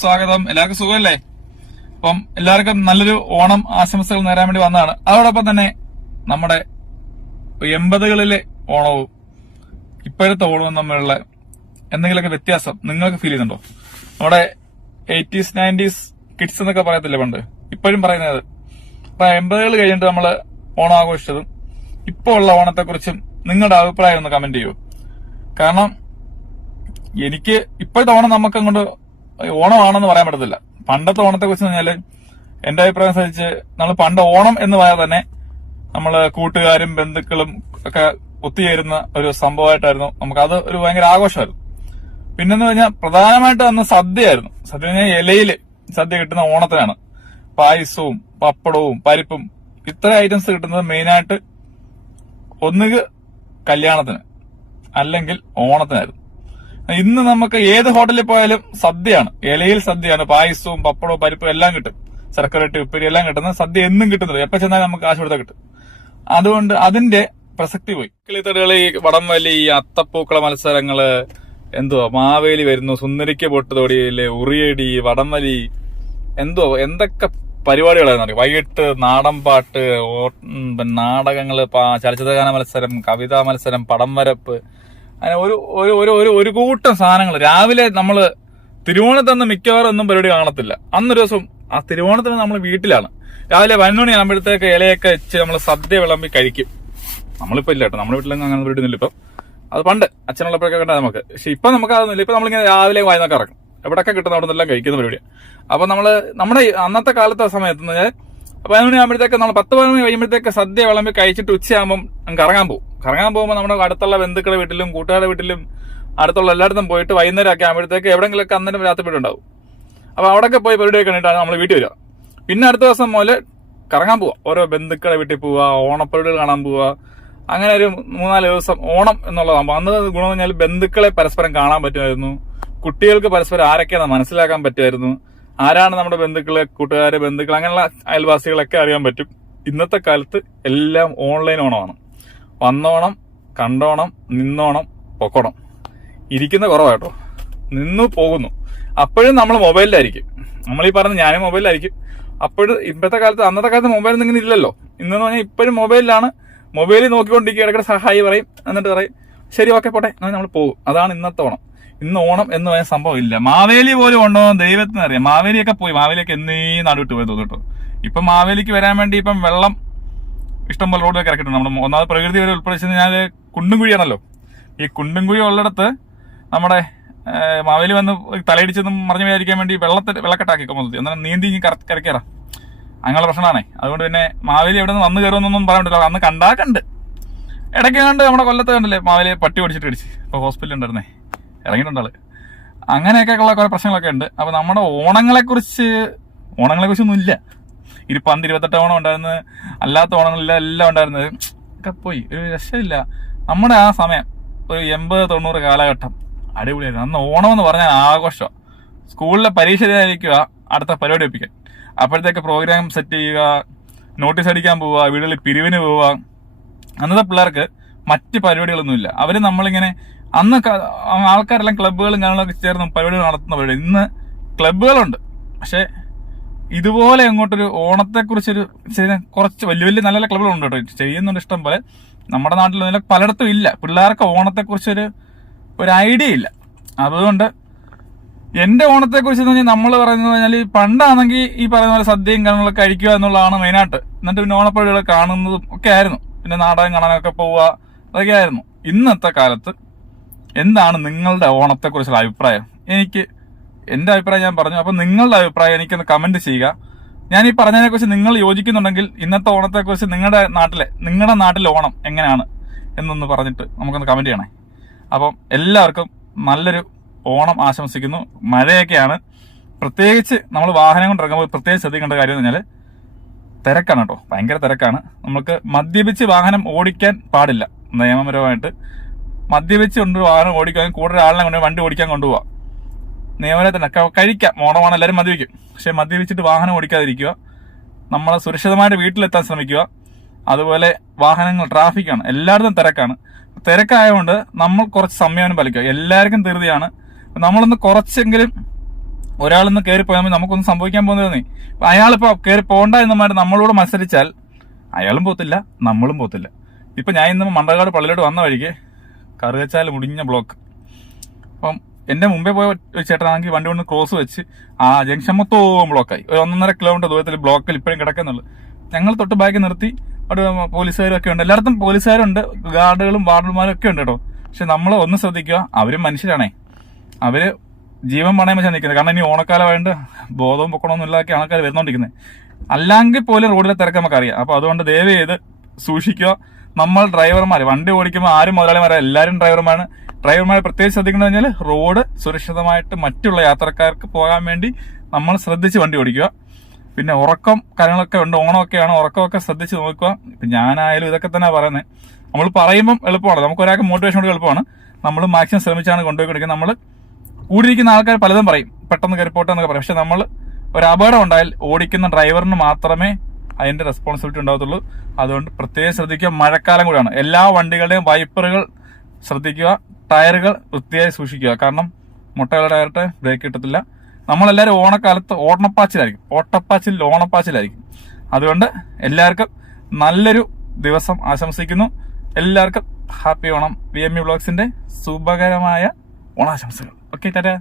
സ്വാഗതം. എല്ലാവർക്കും സുഖമല്ലേ? അപ്പം എല്ലാവർക്കും നല്ലൊരു ഓണം ആശംസകൾ നേരാൻ വേണ്ടി വന്നതാണ്. അതോടൊപ്പം തന്നെ നമ്മുടെ എൺപതുകളിലെ ഓണവും ഇപ്പോഴത്തെ ഓണവും തമ്മിലുള്ള എന്തെങ്കിലുമൊക്കെ വ്യത്യാസം നിങ്ങൾക്ക് ഫീൽ ചെയ്യുന്നുണ്ടോ? നമ്മുടെ എയ്റ്റീസ് നയന്റീസ് കിഡ്സ് എന്നൊക്കെ പറയത്തില്ലേ പണ്ട്? ഇപ്പോഴും പറയുന്നത്. അപ്പൊ എൺപതുകൾ കഴിഞ്ഞിട്ട് നമ്മൾ ഓണം ആഘോഷിച്ചതും ഇപ്പോൾ ഉള്ള ഓണത്തെക്കുറിച്ചും നിങ്ങളുടെ അഭിപ്രായം ഒന്ന് കമന്റ് ചെയ്യൂ. കാരണം എനിക്ക് ഇപ്പോഴത്തെ ഓണം നമുക്ക് അങ്ങോട്ട് ഓണമാണെന്ന് പറയാൻ പറ്റത്തില്ല. പണ്ടത്തെ ഓണത്തെ കുറിച്ച് പറഞ്ഞാൽ എന്റെ അഭിപ്രായം അനുസരിച്ച് നമ്മൾ പണ്ട് ഓണം എന്ന് പറയാൻ തന്നെ നമ്മൾ കൂട്ടുകാരും ബന്ധുക്കളും ഒക്കെ ഒത്തുചേരുന്ന ഒരു സംഭവമായിട്ടായിരുന്നു നമുക്ക് അത് ഒരു ഭയങ്കര ആഘോഷമായിരുന്നു. പിന്നെന്ന് പറഞ്ഞാൽ പ്രധാനമായിട്ട് അന്ന് സദ്യയായിരുന്നു. സദ്യ പറഞ്ഞാൽ ഇലയിൽ സദ്യ കിട്ടുന്ന ഓണത്തിനാണ്. പായസവും പപ്പടവും പരിപ്പും ഇത്ര ഐറ്റംസ് കിട്ടുന്നത് മെയിനായിട്ട് ഒന്നുകിൽ കല്യാണത്തിന് അല്ലെങ്കിൽ ഓണത്തിനായിരുന്നു. ഇന്ന് നമുക്ക് ഏത് ഹോട്ടലിൽ പോയാലും സദ്യയാണ്. ഇലയിൽ സദ്യയാണ്. പായസവും പപ്പടവും പരിപ്പും എല്ലാം കിട്ടും. ശർക്കരട്ടി ഉപ്പേരി എല്ലാം കിട്ടുന്ന സദ്യ എന്നും കിട്ടുന്നത് എപ്പോ ചെന്നാലും നമുക്ക് കാശ് കൊടുത്താൽ കിട്ടും. അതുകൊണ്ട് അതിന്റെ പ്രസക്തി പോയി. കിളിത്തടുകളി വടംവലി അത്തപ്പൂക്കള മത്സരങ്ങൾ എന്തുവാ? മാവേലി വരുന്നു സുന്ദരിക്ക് പൊട്ട് തൊടിയിൽ ഉറിയടി വടംവലി എന്തുവാ? എന്തൊക്കെ പരിപാടികളായിരുന്നു അറിയാം? വൈകിട്ട് നാടൻ പാട്ട് പാ- ചലച്ചിത്രഗാന മത്സരം കവിതാ മത്സരം പടം വരപ്പ് അങ്ങനെ ഒരു ഒരു ഒരു ഒരു കൂട്ടം സാധനങ്ങൾ. രാവിലെ നമ്മൾ നമ്മൾ തിരുവോണത്തന്ന് മിക്കവാറും ഒന്നും പരിപാടി കാണത്തില്ല. അന്നൊരു ദിവസം ആ തിരുവോണത്തിന് നമ്മൾ വീട്ടിലാണ്. രാവിലെ ആകുമ്പോഴത്തേക്ക് ഇലയൊക്കെ വെച്ച് നമ്മൾ സദ്യ വിളമ്പി കഴിക്കും. നമ്മളിപ്പോൾ ഇല്ല കേട്ടോ. നമ്മുടെ വീട്ടിലൊന്നും അങ്ങനെ വീടുന്നില്ല ഇപ്പം. അത് പണ്ട് അച്ഛനുള്ളപ്പോഴൊക്കെ കണ്ടാൽ നമുക്ക്. പക്ഷെ ഇപ്പം നമുക്ക് അതൊന്നുമില്ല. ഇപ്പം നമ്മളിങ്ങനെ രാവിലെ വായനൊക്കെ ഇറക്കും എവിടെയൊക്കെ കിട്ടുന്ന അവിടെ നിന്നെല്ലാം കഴിക്കുന്ന പരിപാടിയാണ് അപ്പം നമ്മൾ നമ്മുടെ അന്നത്തെ കാലത്തെ സമയത്ത് പതിനൊന്ന് മണി ആകുമ്പോഴത്തേക്ക് നമ്മൾ പത്ത് പതിനൊന്ന് കഴിയുമ്പോഴത്തേക്ക് സദ്യ വിളമ്പി കഴിച്ചിട്ട് ഉച്ചയാകുമ്പോൾ അങ്ങ് കറങ്ങാൻ പോകും. കറങ്ങാൻ പോകുമ്പോൾ നമ്മുടെ അടുത്തുള്ള ബന്ധുക്കളുടെ വീട്ടിലും കൂട്ടുകാരുടെ വീട്ടിലും അടുത്തുള്ള എല്ലായിടത്തും പോയിട്ട് വൈകുന്നേരം ഒക്കെ ആകുമ്പോഴത്തേക്ക് എവിടെയെങ്കിലുമൊക്കെ അന്നേരം രാത്രി അപ്പോൾ അപ്പൊ അവിടെയൊക്കെ പോയി പരിപാടി കണ്ടിട്ടാണ് നമ്മൾ വീട്ടിൽ വരിക. പിന്നെ അടുത്ത ദിവസം മുതൽ കറങ്ങാൻ പോവുക ഓരോ ബന്ധുക്കളെ വീട്ടിൽ പോവുക ഓണപ്പരിപാടികൾ കാണാൻ പോവുക അങ്ങനെ ഒരു മൂന്നാൽ ദിവസം ഓണം എന്നുള്ളതാകുമ്പോൾ അന്ന് ഗുണം പറഞ്ഞാൽ ബന്ധുക്കളെ പരസ്പരം കാണാൻ പറ്റുമായിരുന്നു. കുട്ടികൾക്ക് പരസ്പരം ആരൊക്കെയാണെന്ന് മനസ്സിലാക്കാൻ പറ്റുമായിരുന്നു. ആരാണ് നമ്മുടെ ബന്ധുക്കൾ കൂട്ടുകാര് ബന്ധുക്കൾ അങ്ങനെയുള്ള അയൽവാസികളൊക്കെ അറിയാൻ പറ്റും. ഇന്നത്തെ കാലത്ത് എല്ലാം ഓൺലൈൻ ഓണമാണ്. വന്നോണം കണ്ടോണം നിന്നോണം പൊക്കോണം. ഇരിക്കുന്ന കുറവാട്ടോ നിന്നു പോകുന്നു. അപ്പോഴും നമ്മൾ മൊബൈലിലായിരിക്കും. നമ്മൾ ഈ പറഞ്ഞ ഞാനും മൊബൈലിലായിരിക്കും. അപ്പോഴും ഇപ്പോഴത്തെ കാലത്ത് അന്നത്തെ കാലത്ത് മൊബൈൽ ഇങ്ങനെ ഇല്ലല്ലോ. ഇന്നെന്ന് പറഞ്ഞാൽ ഇപ്പോഴും മൊബൈലിലാണ്. മൊബൈലിൽ നോക്കിക്കൊണ്ടിരിക്കുക ഇടയ്ക്കിടെ സഹായി പറയും എന്നിട്ട് പറയും ശരി ഓക്കെ പോട്ടെ. നമ്മൾ പോകും. അതാണ് ഇന്നത്തെ ഓണം. ഇന്ന് ഓണം എന്ന് പറയുന്ന സംഭവം ഇല്ല. മാവേലി പോലും ഉണ്ടോ ദൈവത്തിന് അറിയാം. മാവേലിയൊക്കെ പോയി. മാവേലിയൊക്കെ എന്നേ നടുവിട്ട് പോയി തോന്നിട്ടോ ഇപ്പൊ മാവേലിക്ക് വരാൻ വേണ്ടി ഇപ്പം വെള്ളം ഇഷ്ടംപോലെ റോഡൊക്കെ ഇറക്കിയിട്ടുണ്ട്. നമ്മുടെ ഒന്നാമത് പ്രകൃതി വരെ ഉൾപ്പെടെ കഴിഞ്ഞാൽ കുണ്ടുംകുഴിയാണല്ലോ. ഈ കുണ്ടും കുഴി ഉള്ളിടത്ത് നമ്മുടെ മാവേലി വന്ന് തലയിടിച്ചൊന്നും മറിഞ്ഞു വിചാരിക്കാൻ വേണ്ടി വെള്ളത്തിൽ വെള്ളക്കെട്ടാക്കി മൊത്തത്തിൽ അന്നേരം നീന്തി കരക്കേറാം. അങ്ങനെയുള്ള പ്രശ്നമാണേ. അതുകൊണ്ട് പിന്നെ മാവേലി എവിടെ നിന്ന് വന്ന് കയറുമെന്നൊന്നും പറയാൻ പറ്റില്ല. അന്ന് കണ്ടാ കണ്ട്. ഇടയ്ക്ക് കണ്ട് നമ്മുടെ കൊല്ലത്ത് കണ്ടല്ലേ മാവേലിയെ പട്ടി ഓടിച്ചിട്ട് ഇടിച്ച് ഇപ്പൊ ഹോസ്പിറ്റലിൽ ഉണ്ടായിരുന്നേ. ഇറങ്ങിയിട്ടുണ്ട് ആൾ അങ്ങനെയൊക്കെ ഉള്ള കുറെ പ്രശ്നങ്ങളൊക്കെ ഉണ്ട്. അപ്പൊ നമ്മുടെ ഓണങ്ങളെ കുറിച്ച് ഓണങ്ങളെ കുറിച്ചൊന്നും ഇല്ല ഇരുപന്ത് ഇരുപത്തെട്ട് ഓണം ഉണ്ടായിരുന്നു അല്ലാത്ത ഓണങ്ങളില്ല എല്ലാം ഉണ്ടായിരുന്നത്. ഒക്കെ പോയി. ഒരു രക്ഷയില്ല. നമ്മുടെ ആ സമയം ഒരു എൺപത് തൊണ്ണൂറ് കാലഘട്ടം. അടിപൊളിയായിരുന്നു. അന്ന് ഓണം എന്ന് പറഞ്ഞാൽ ആഘോഷം. സ്കൂളിലെ പരീക്ഷ ആയിരിക്കുക അടുത്ത പരിപാടി ഒപ്പിക്കാൻ. അപ്പോഴത്തേക്ക് പ്രോഗ്രാം സെറ്റ് ചെയ്യുക നോട്ടീസ് അടിക്കാൻ പോവുക വീടുകളിൽ പിരിവിന് പോവുക. അന്നത്തെ പിള്ളേർക്ക് മറ്റ് പരിപാടികളൊന്നുമില്ല. അവർ നമ്മളിങ്ങനെ അന്ന് ആൾക്കാരെല്ലാം ക്ലബ്ബുകളും കാര്യങ്ങളൊക്കെ ചേർന്ന് പരിപാടികൾ നടത്തുന്ന പരിപാടി ഇന്ന് ക്ലബ്ബുകളുണ്ട്. പക്ഷെ ഇതുപോലെ അങ്ങോട്ടൊരു ഓണത്തെക്കുറിച്ചൊരു കുറച്ച് വലിയ വലിയ നല്ല നല്ല ക്ലബ്ബുകളുണ്ട് കേട്ടോ. ചെയ്യുന്നുണ്ട് ഇഷ്ടം പോലെ. നമ്മുടെ നാട്ടിൽ പലയിടത്തും ഇല്ല. പിള്ളേർക്ക് ഓണത്തെക്കുറിച്ചൊരു ഒരു ഐഡിയ ഇല്ല. അതുകൊണ്ട് എന്റെ ഓണത്തെ കുറിച്ച് പറഞ്ഞാൽ നമ്മൾ പറയുന്നത് പറഞ്ഞാൽ ഈ പണ്ടാണെങ്കിൽ ഈ പറയുന്ന പോലെ സദ്യയും കാര്യങ്ങളൊക്കെ കഴിക്കുക എന്നുള്ളതാണ് മെയിനായിട്ട് എന്നിട്ട് പിന്നെ ഓണപ്പഴികൾ കാണുന്നതും ഒക്കെ ആയിരുന്നു. പിന്നെ നാടകം കാണാനൊക്കെ പോവുക അതൊക്കെ ആയിരുന്നു ഇന്നത്തെ കാലത്ത് എന്താണ് നിങ്ങളുടെ ഓണത്തെക്കുറിച്ചുള്ള അഭിപ്രായം? എനിക്ക് എന്റെ അഭിപ്രായം ഞാൻ പറഞ്ഞു. അപ്പൊ നിങ്ങളുടെ അഭിപ്രായം എനിക്കൊന്ന് കമന്റ് ചെയ്യുക. ഞാൻ ഈ പറഞ്ഞതിനെ കുറിച്ച് നിങ്ങൾ യോജിക്കുന്നുണ്ടെങ്കിൽ ഇന്നത്തെ ഓണത്തെക്കുറിച്ച് നിങ്ങളുടെ നാട്ടിലെ നിങ്ങളുടെ നാട്ടിലെ ഓണം എങ്ങനെയാണ് എന്നൊന്ന് പറഞ്ഞിട്ട് നമുക്കൊന്ന് കമന്റ് ചെയ്യണേ. അപ്പം എല്ലാവർക്കും നല്ലൊരു ഓണം ആശംസിക്കുന്നു. മഴയൊക്കെയാണ്. പ്രത്യേകിച്ച് നമ്മൾ വാഹനം കൊണ്ട് ഇറങ്ങുമ്പോൾ പ്രത്യേകിച്ച് ശ്രദ്ധിക്കേണ്ട കാര്യം എന്ന് പറഞ്ഞാൽ തിരക്കാണ് കേട്ടോ. ഭയങ്കര തിരക്കാണ്. നമുക്ക് മദ്യപിച്ച് വാഹനം ഓടിക്കാൻ പാടില്ല. നിയമപരമായിട്ട് മദ്യപിച്ച് കൊണ്ട് വാഹനം ഓടിക്കാൻ കൂടുതൽ ആളിനെ കൊണ്ട് വണ്ടി ഓടിക്കാൻ കൊണ്ടുപോവാം നിയമനെ തന്നെ കഴിക്കാം. ഓണമാണ് എല്ലാവരും മദ്യപിക്കും. പക്ഷെ മദ്യപിച്ചിട്ട് വാഹനം ഓടിക്കാതിരിക്കുക. നമ്മൾ സുരക്ഷിതമായിട്ട് വീട്ടിലെത്താൻ ശ്രമിക്കുക. അതുപോലെ വാഹനങ്ങൾ ട്രാഫിക്കാണ്. എല്ലായിടത്തും തിരക്കാണ്. തിരക്കായതുകൊണ്ട് നമ്മൾ കുറച്ച് സംയമനം പാലിക്കുക. എല്ലാവർക്കും ധൃതിയാണ്. നമ്മളൊന്ന് കുറച്ചെങ്കിലും ഒരാളൊന്ന് കയറി പോയാൽ നമുക്കൊന്ന് സംഭവിക്കാൻ പോകുന്നതെന്നേ അയാളിപ്പോ കയറി പോകണ്ട എന്നുമായിട്ട് നമ്മളോട് മത്സരിച്ചാൽ അയാളും പോത്തില്ല നമ്മളും പോത്തില്ല. ഇപ്പൊ ഞാൻ ഇന്ന് മണ്ടകാട് പള്ളിയിലോട്ട് വന്ന വഴിക്ക് കറുകച്ചാൽ മുടിഞ്ഞ ബ്ലോക്ക് അപ്പം എന്റെ മുമ്പേ പോയ ഒരു ചേട്ടനാണെങ്കിൽ വണ്ടി കൊണ്ട് ക്രോസ് വെച്ച് ആ ജംഗ്ഷൻ മൊത്തവും ബ്ലോക്കായി ഒരു ഒന്നൊന്നര കിലോമീറ്റർ ദൂരത്തിൽ ബ്ലോക്കിൽ ഇപ്പോഴും കിടക്കുന്നുള്ളൂ. ഞങ്ങൾ തൊട്ട് ബാക്കി നിർത്തി. അവിടെ പോലീസുകാരും ഒക്കെ ഉണ്ട്. എല്ലായിടത്തും പോലീസുകാരുണ്ട്. ഗാർഡുകളും വാർഡന്മാരും ഒക്കെ ഉണ്ട് കേട്ടോ. പക്ഷെ നമ്മൾ ഒന്ന് ശ്രദ്ധിക്കുക അവരും മനുഷ്യരാണേ. അവർ ജീവൻ പണയം വെച്ചാൽ നിൽക്കുന്നത്. കാരണം ഇനി ഓണക്കാലമായിട്ട് ബോധവും പൊക്കണമൊന്നും ഇല്ലാതെ ആൾക്കാർ വരുന്നോണ്ടിരിക്കുന്നത് അല്ലെങ്കിൽ പോലും റോഡിലെ തിരക്ക് നമുക്കറിയാം. അപ്പോൾ അതുകൊണ്ട് ദയവ് ചെയ്ത് സൂക്ഷിക്കുക. നമ്മൾ ഡ്രൈവർമാർ വണ്ടി ഓടിക്കുമ്പോൾ ആരും മുതലാളിമാരെ എല്ലാവരും ഡ്രൈവർമാരാണ്. ഡ്രൈവർമാരെ പ്രത്യേകിച്ച് ശ്രദ്ധിക്കുന്നത് കഴിഞ്ഞാൽ റോഡ് സുരക്ഷിതമായിട്ട് മറ്റുള്ള യാത്രക്കാർക്ക് പോകാൻ വേണ്ടി നമ്മൾ ശ്രദ്ധിച്ച് വണ്ടി ഓടിക്കുക. പിന്നെ ഉറക്കം കാര്യങ്ങളൊക്കെ ഉണ്ട് ഓണമൊക്കെയാണ് ഉറക്കമൊക്കെ ശ്രദ്ധിച്ച് നോക്കുക. ഇപ്പം ഞാനായാലും ഇതൊക്കെ തന്നെ പറയുന്നത് നമ്മൾ പറയുമ്പം എളുപ്പമാണ്. നമുക്ക് ഒരാൾക്ക് മോട്ടിവേഷൻ കൊണ്ട് എളുപ്പമാണ്. നമ്മൾ മാക്സിമം ശ്രമിച്ചാണ് കൊണ്ടുപോയി കൊടുക്കുക നമ്മൾ കൂടിയിരിക്കുന്ന ആൾക്കാർ പലതും പറയും. പെട്ടെന്ന് കയറിപ്പോട്ടെ എന്നൊക്കെ പറയും. പക്ഷെ നമ്മൾ ഒരു അപകടം ഉണ്ടായാൽ ഓടിക്കുന്ന ഡ്രൈവറിന് മാത്രമേ അതിന്റെ റെസ്പോൺസിബിലിറ്റി ഉണ്ടാകത്തുള്ളൂ അതുകൊണ്ട് പ്രത്യേകം ശ്രദ്ധിക്കുക. മഴക്കാലം കൂടിയാണ്. എല്ലാ വണ്ടികളുടെയും വൈപ്പറുകൾ ശ്രദ്ധിക്കുക. ടയറുകൾ വൃത്തിയായി സൂക്ഷിക്കുക. കാരണം മുട്ടകളുടെ ടയറിട്ട് ബ്രേക്ക് കിട്ടത്തില്ല നമ്മളെല്ലാവരും ഓണക്കാലത്ത് ഓണപ്പാച്ചിലായിരിക്കും ഓട്ടപ്പാച്ചിൽ ഓണപ്പാച്ചിലായിരിക്കും. അതുകൊണ്ട് എല്ലാവർക്കും നല്ലൊരു ദിവസം ആശംസിക്കുന്നു. എല്ലാവർക്കും happy Onam. V M U ബ്ലോഗ്സിന്റെ ശുഭകരമായ ഓണാശംസകൾ. Okay tata.